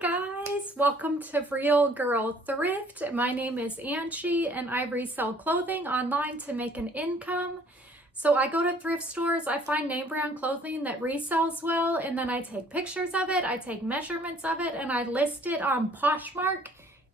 Hi guys, welcome to Real Girl Thrift. My name is Angie and I resell clothing online to make an income. So I go to thrift stores, I find name brand clothing that resells well, and then I take pictures of it, I take measurements of it, and I list it on Poshmark,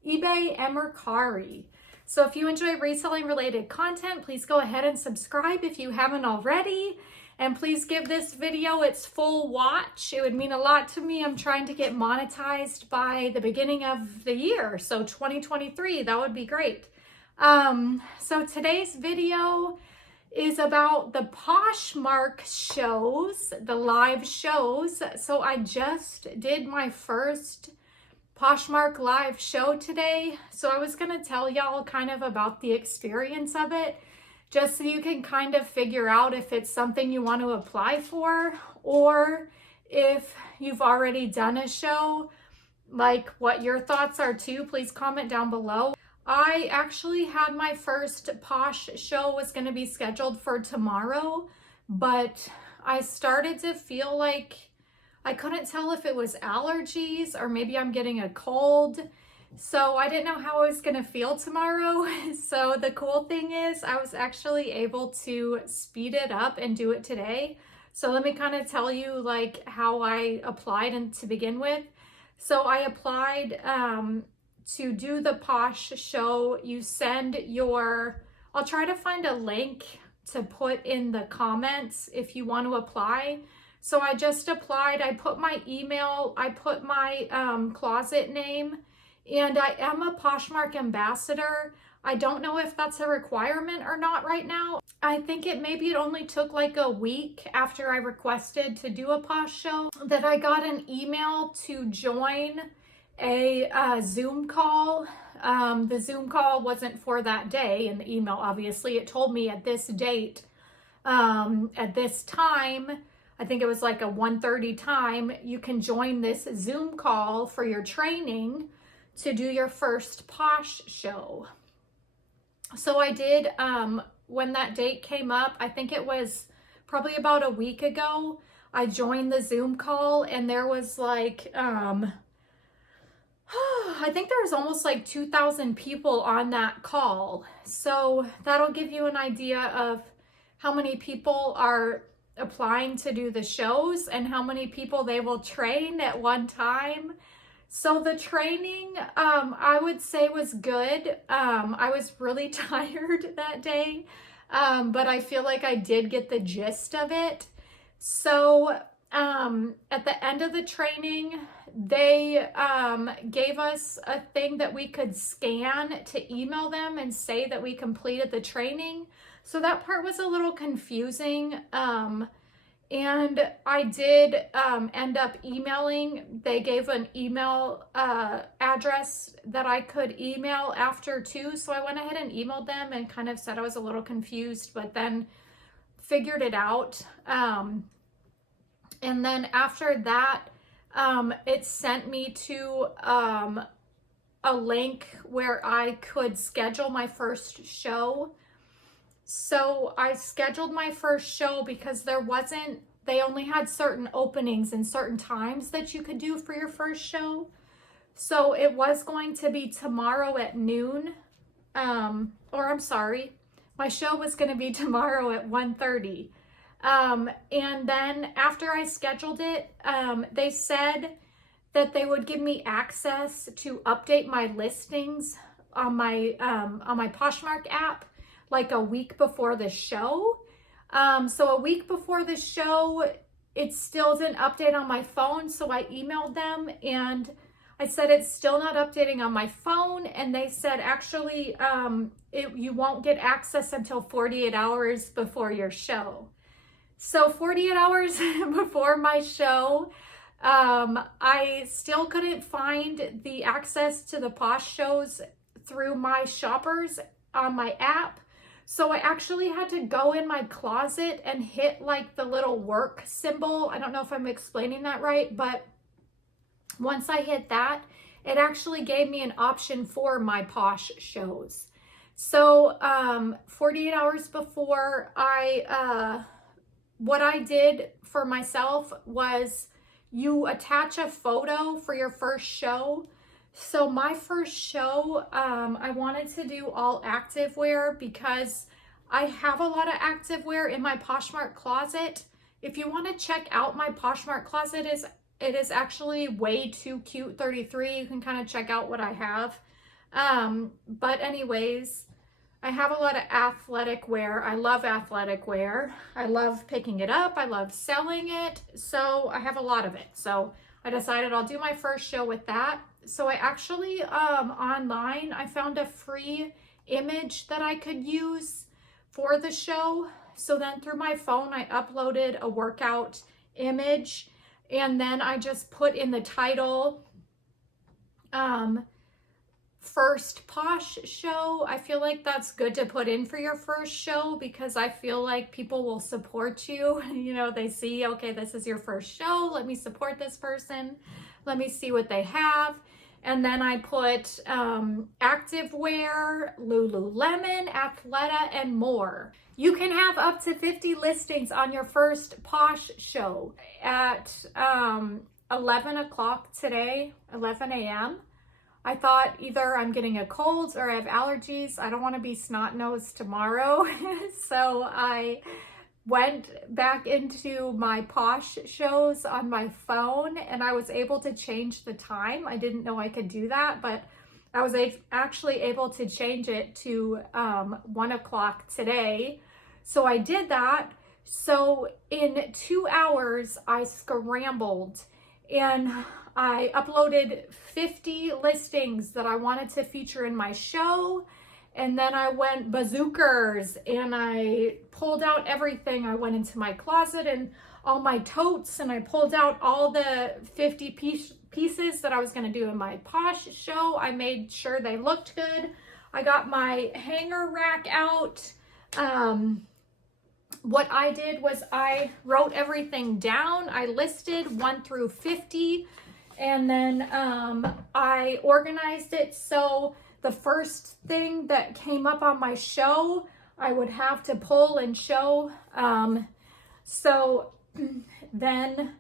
eBay, and Mercari. So if you enjoy reselling related content, please go ahead and subscribe if you haven't already. And please give this video its full watch. It would mean a lot to me. I'm trying to get monetized by the beginning of the year. So 2023, that would be great. So today's video is about the Poshmark shows, the live shows. So I just did my first Poshmark live show today. So I was gonna tell y'all kind of about the experience of it, just so you can kind of figure out if it's something you want to apply for, or if you've already done a show, like what your thoughts are too. Please comment down below. I actually had my first Posh show was going to be scheduled for tomorrow, but I started to feel like I couldn't tell if it was allergies or maybe I'm getting a cold. So I didn't know how I was gonna feel tomorrow. So the cool thing is I was actually able to speed it up and do it today. So let me kind of tell you like how I applied and to begin with. So I applied to do the Posh show. You send your, I'll try to find a link to put in the comments if you want to apply. So I just applied, I put my email, I put my closet name, and I am a Poshmark ambassador. I don't know if that's a requirement or not right now. I think it only took like a week after I requested to do a Posh show that I got an email to join a Zoom call. The Zoom call wasn't for that day in the email, obviously. It told me at this date, at this time, I think it was like a 1:30 time, you can join this Zoom call for your training to do your first Posh show. So I did, when that date came up, I think it was probably about a week ago, I joined the Zoom call and there was like, I think there was almost like 2,000 people on that call. So that'll give you an idea of how many people are applying to do the shows and how many people they will train at one time. So the training, I would say was good. I was really tired that day, but I feel like I did get the gist of it. So at the end of the training, they gave us a thing that we could scan to email them and say that we completed the training. So that part was a little confusing. And I did end up emailing. They gave an email address that I could email after too. So I went ahead and emailed them and kind of said I was a little confused, but then figured it out. And then after that, it sent me to a link where I could schedule my first show. So I scheduled my first show because they only had certain openings and certain times that you could do for your first show. So it was going to be tomorrow at noon, my show was going to be tomorrow at 1:30. And then after I scheduled it, they said that they would give me access to update my listings on my Poshmark app like a week before the show. So a week before the show, it still didn't update on my phone. So I emailed them and I said, it's still not updating on my phone. And they said, actually, you won't get access until 48 hours before your show. So 48 hours before my show, I still couldn't find the access to the Posh shows through my shoppers on my app. So I actually had to go in my closet and hit like the little work symbol. I don't know if I'm explaining that right, but once I hit that, it actually gave me an option for my Posh shows. So 48 hours before what I did for myself was you attach a photo for your first show. So my first show, I wanted to do all activewear because I have a lot of activewear in my Poshmark closet. If you want to check out my Poshmark closet, it is actually way too cute 33. You can kind of check out what I have. But anyways, I have a lot of athletic wear. I love athletic wear. I love picking it up. I love selling it. So I have a lot of it. So I decided I'll do my first show with that. So I actually, online, I found a free image that I could use for the show. So then through my phone, I uploaded a workout image, and then I just put in the title, first Posh show. I feel like that's good to put in for your first show because I feel like people will support you. You know, they see, okay, this is your first show. Let me support this person. Let me see what they have. And then I put activewear, Lululemon, Athleta, and more. You can have up to 50 listings on your first Posh show at 11 o'clock today, 11 a.m. I thought either I'm getting a cold or I have allergies. I don't want to be snot-nosed tomorrow. So I went back into my Posh shows on my phone and I was able to change the time. I didn't know I could do that, but I was actually able to change it to 1 o'clock today. So I did that. So in 2 hours, I scrambled and I uploaded 50 listings that I wanted to feature in my show. And then I went bazookas and I pulled out everything. I went into my closet and all my totes and I pulled out all the 50 pieces that I was going to do in my Posh show. I made sure they looked good. I got my hanger rack out. What I did was I wrote everything down. I listed 1 through 50. And then I organized it so the first thing that came up on my show, I would have to pull and show. So then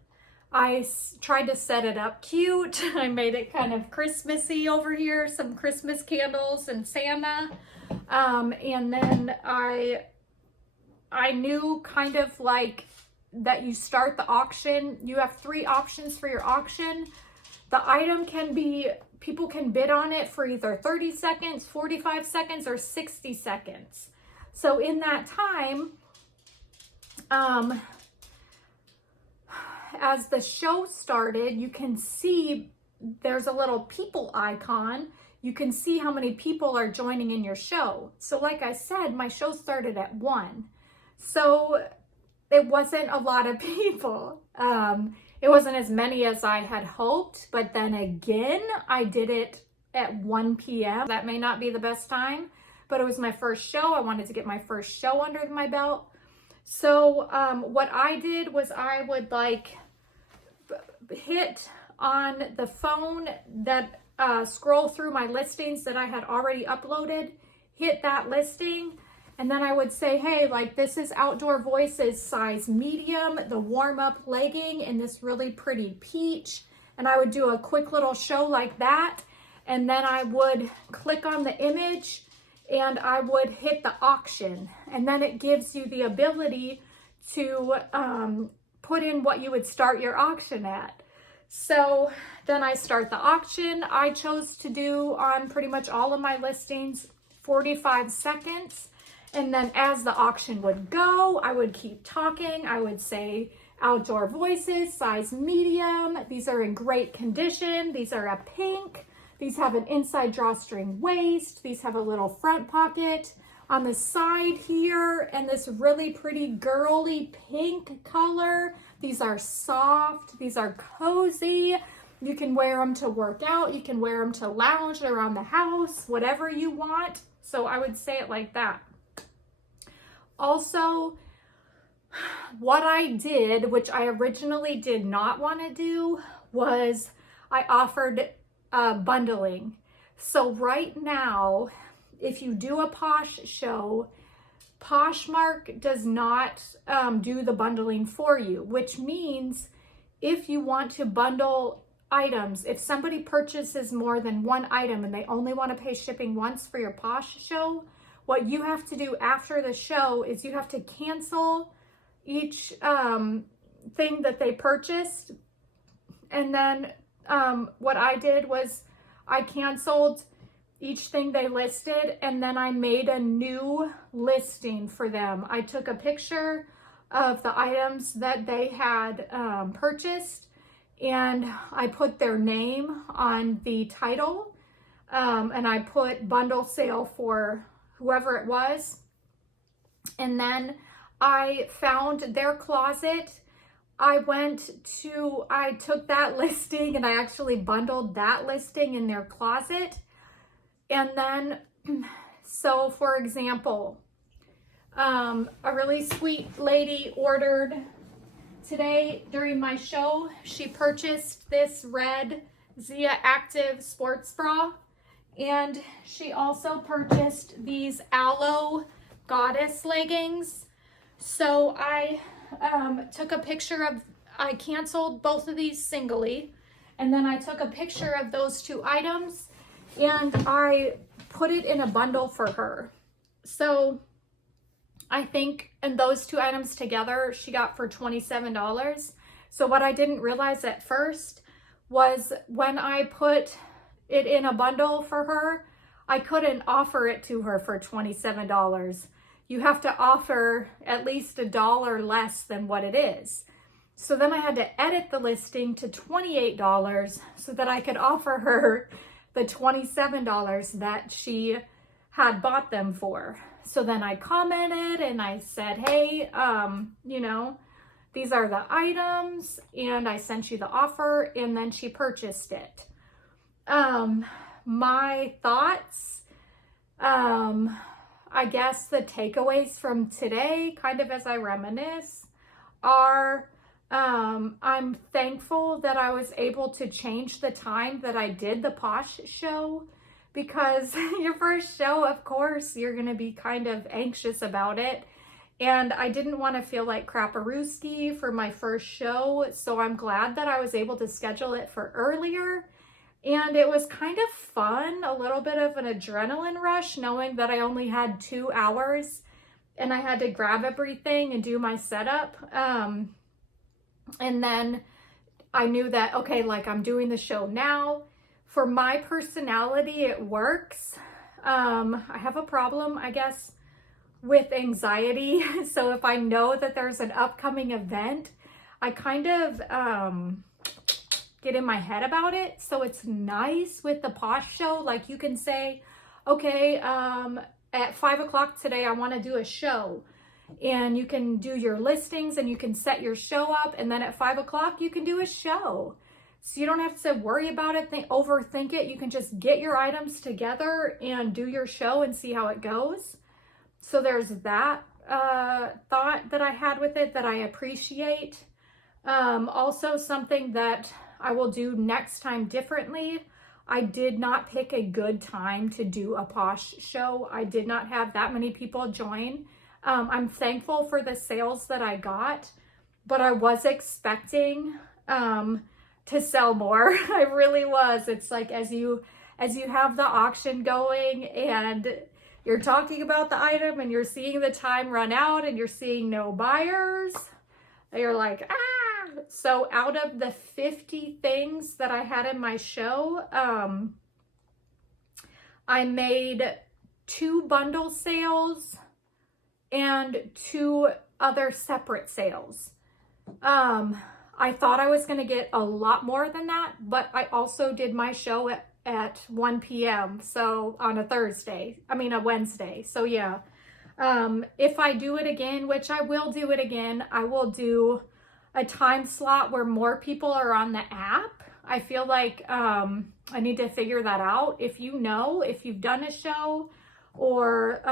I tried to set it up cute. I made it kind of Christmassy over here, some Christmas candles and Santa. And then I knew kind of like that you start the auction. You have 3 options for your auction. The item can be, people can bid on it for either 30 seconds, 45 seconds, or 60 seconds. So in that time, as the show started, you can see there's a little people icon. You can see how many people are joining in your show. So like I said, my show started at 1. So it wasn't a lot of people. It wasn't as many as I had hoped, but then again, I did it at 1 p.m. That may not be the best time, but it was my first show. I wanted to get my first show under my belt. So what I did was I would like hit on the phone that scroll through my listings that I had already uploaded, hit that listing, and then I would say, hey, like this is Outdoor Voices size medium, the warm-up legging in this really pretty peach. And I would do a quick little show like that. And then I would click on the image and I would hit the auction. And then it gives you the ability to put in what you would start your auction at. So then I start the auction. I chose to do on pretty much all of my listings 45 seconds. And then as the auction would go, I would keep talking. I would say Outdoor Voices, size medium. These are in great condition. These are a pink. These have an inside drawstring waist. These have a little front pocket on the side here. And this really pretty girly pink color. These are soft. These are cozy. You can wear them to work out. You can wear them to lounge around the house, whatever you want. So I would say it like that. Also, what I did, which I originally did not want to do, was I offered bundling. So right now, if you do a Posh show, Poshmark does not do the bundling for you, which means if you want to bundle items, if somebody purchases more than one item and they only want to pay shipping once for your Posh show, what you have to do after the show is you have to cancel each thing that they purchased. And then what I did was I canceled each thing they listed, and then I made a new listing for them. I took a picture of the items that they had purchased, and I put their name on the title, and I put bundle sale for whoever it was. And then I found their closet. I took that listing and I actually bundled that listing in their closet. And then, so for example, a really sweet lady ordered today during my show. She purchased this red Zia Active sports bra, and she also purchased these aloe goddess leggings. So I took a picture of, I canceled both of these singly, and then I took a picture of those two items and I put it in a bundle for her. So I think, and those two items together she got for $27. So what I didn't realize at first was when I put it in a bundle for her, I couldn't offer it to her for $27. You have to offer at least $1 less than what it is. So then I had to edit the listing to $28 so that I could offer her the $27 that she had bought them for. So then I commented and I said, hey, you know, these are the items and I sent you the offer, and then she purchased it. My thoughts, I guess the takeaways from today, kind of as I reminisce, are I'm thankful that I was able to change the time that I did the Posh show, because your first show, of course, you're going to be kind of anxious about it. And I didn't want to feel like crap-a-rooski for my first show. So I'm glad that I was able to schedule it for earlier. And it was kind of fun, a little bit of an adrenaline rush, knowing that I only had 2 hours and I had to grab everything and do my setup. And then I knew that, okay, like I'm doing the show now. For my personality, it works. I have a problem, I guess, with anxiety. So if I know that there's an upcoming event, I kind of get in my head about it. So it's nice with the Posh show. Like you can say, okay, at 5 o'clock today, I want to do a show. And you can do your listings and you can set your show up. And then at 5 o'clock, you can do a show. So you don't have to worry about it, overthink it. You can just get your items together and do your show and see how it goes. So there's that thought that I had with it that I appreciate. Also, something that I will do next time differently. I did not pick a good time to do a Posh show. I did not have that many people join. I'm thankful for the sales that I got, but I was expecting to sell more. I really was. It's like as you have the auction going and you're talking about the item and you're seeing the time run out and you're seeing no buyers, you're like, ah. So out of the 50 things that I had in my show, I made 2 bundle sales and 2 other separate sales. I thought I was going to get a lot more than that, but I also did my show at 1 p.m. So on a Wednesday. So yeah, if I do it again, which I will do it again, I will do a time slot where more people are on the app. I feel like I need to figure that out. If you've done a show, or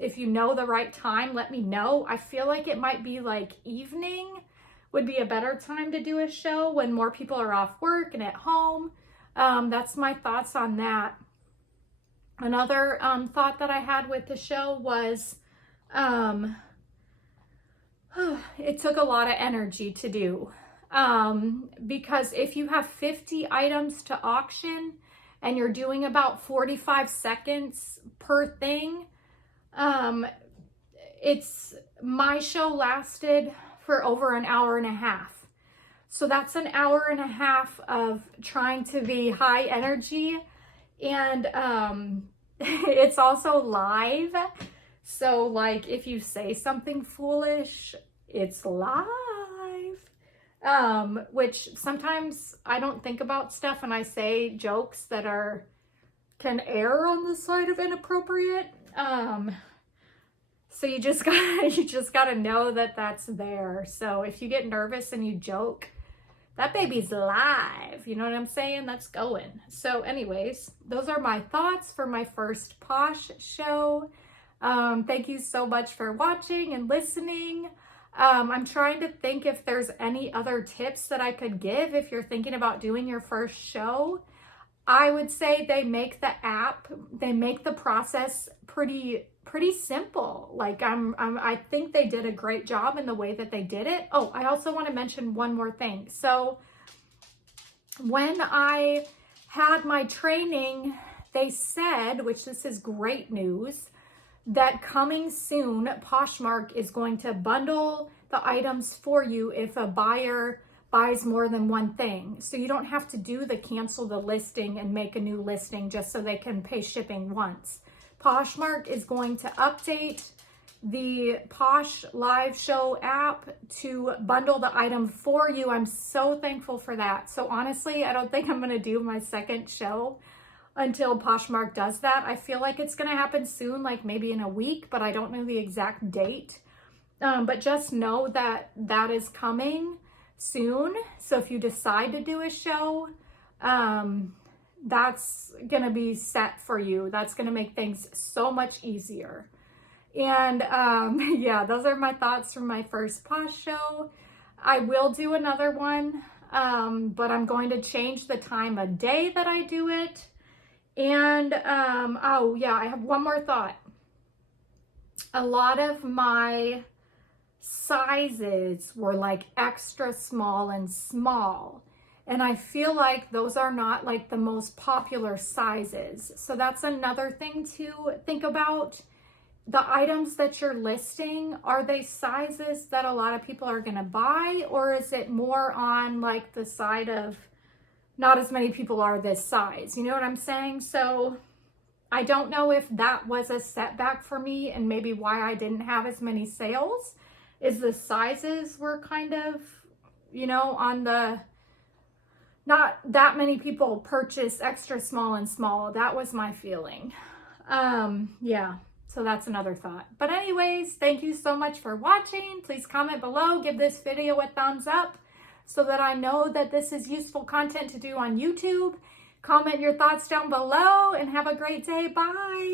if you know the right time, let me know. I feel like it might be like evening would be a better time to do a show when more people are off work and at home. That's my thoughts on that. Another thought that I had with the show was it took a lot of energy to do. Because if you have 50 items to auction and you're doing about 45 seconds per thing, my show lasted for over an hour and a half. So that's an hour and a half of trying to be high energy, and it's also live. So like if you say something foolish, it's live. Which sometimes I don't think about stuff and I say jokes that can err on the side of inappropriate. So you just gotta know that that's there. So if you get nervous and you joke, that baby's live. You know what I'm saying? That's going. So anyways, those are my thoughts for my first Posh show. Thank you so much for watching and listening. I'm trying to think if there's any other tips that I could give if you're thinking about doing your first show. I would say they make the process pretty simple. Like I think they did a great job in the way that they did it. Oh, I also want to mention one more thing. So when I had my training, they said, which this is great news, that coming soon, Poshmark is going to bundle the items for you if a buyer buys more than one thing. So you don't have to do the cancel the listing and make a new listing just so they can pay shipping once. Poshmark is going to update the Posh live show app to bundle the item for you. I'm so thankful for that. So honestly, I don't think I'm going to do my second show until Poshmark does that. I feel like it's going to happen soon, like maybe in a week, but I don't know the exact date. But just know that that is coming soon. So if you decide to do a show, that's going to be set for you. That's going to make things so much easier. And yeah, those are my thoughts from my first Posh show. I will do another one, but I'm going to change the time of day that I do it. And oh yeah, I have one more thought. A lot of my sizes were like extra small and small, and I feel like those are not like the most popular sizes. So that's another thing to think about. The items that you're listing, are they sizes that a lot of people are going to buy, or is it more on like the side of not as many people are this size? You know what I'm saying? So I don't know if that was a setback for me and maybe why I didn't have as many sales, is the sizes were kind of, you know, on the, not that many people purchase extra small and small. That was my feeling. Yeah, so that's another thought. But anyways, thank you so much for watching. Please comment below, give this video a thumbs up so that I know that this is useful content to do on YouTube. Comment your thoughts down below and have a great day. Bye.